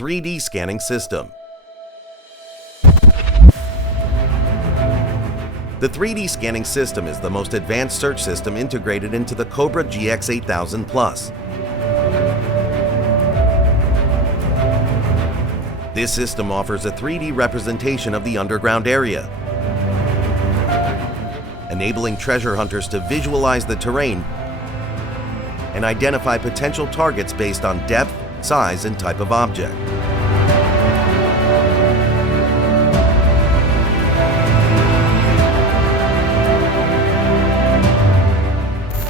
3D scanning system. The 3D scanning system is the most advanced search system integrated into the Cobra GX-8000 Plus. This system offers a 3D representation of the underground area, enabling treasure hunters to visualize the terrain and identify potential targets based on depth, size, and type of object.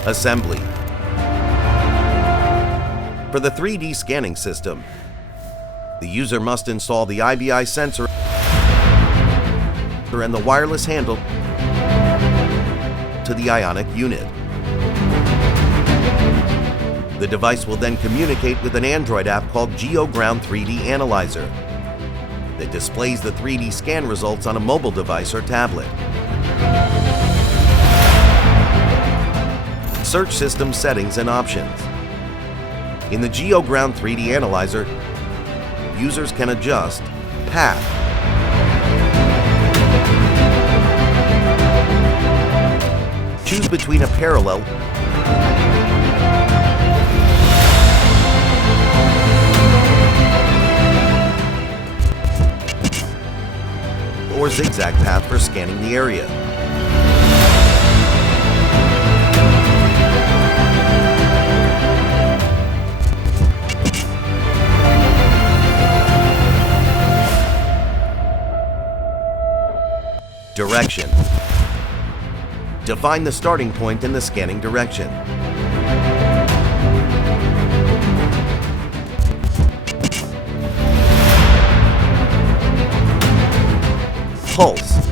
Assembly. For the 3D scanning system, the user must install the IBI sensor and the wireless handle to the ionic unit. The device will then communicate with an Android app called Geo Ground 3D Analyzer that displays the 3D scan results on a mobile device or tablet. Search system settings and options. In the Geo Ground 3D Analyzer, users can adjust path, choose between a parallel or zigzag path for scanning the area. Direction. Define the starting point in the scanning direction. Pulse.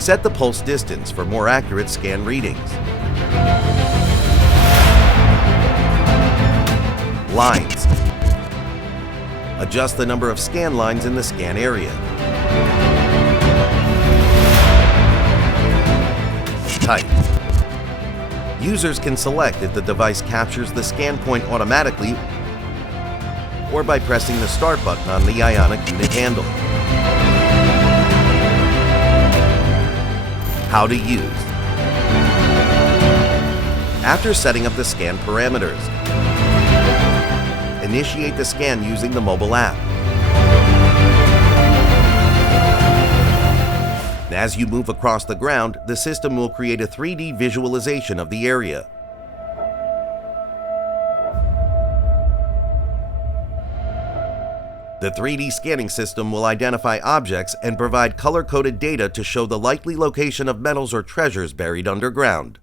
Set the pulse distance for more accurate scan readings. Lines. Adjust the number of scan lines in the scan area. Type. Users can select if the device captures the scan point automatically or by pressing the start button on the ionic unit handle. How to use. After setting up the scan parameters, initiate the scan using the mobile app. As you move across the ground, the system will create a 3D visualization of the area. The 3D scanning system will identify objects and provide color-coded data to show the likely location of metals or treasures buried underground.